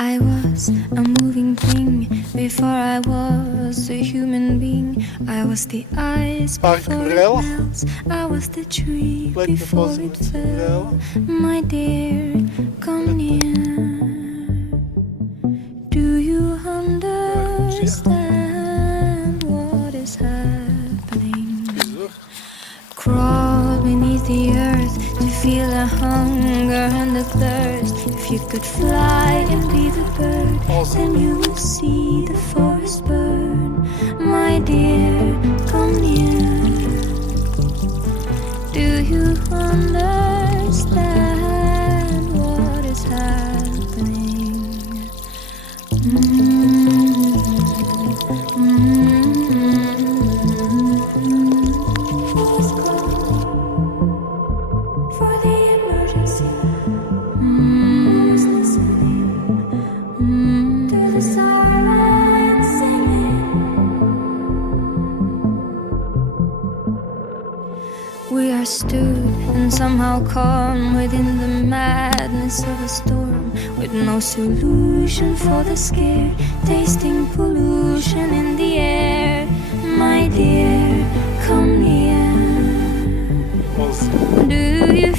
I was a moving thing before I was a human being. I was the ice before it melts. I was the tree before it fell. My dear, come near. Do you understand what is happening? Crawl beneath the earth to feel the hunger and the thirst. If you could fly and be the bird, then you would see the forest burn. My dear, come near. Do you understand what is happening? Voice call for the emergency. Who's listening to the silence singing? We are stood and somehow calm within the madness of a storm, with no solution for the scare, tasting pollution in the air. My dear, come near. Do you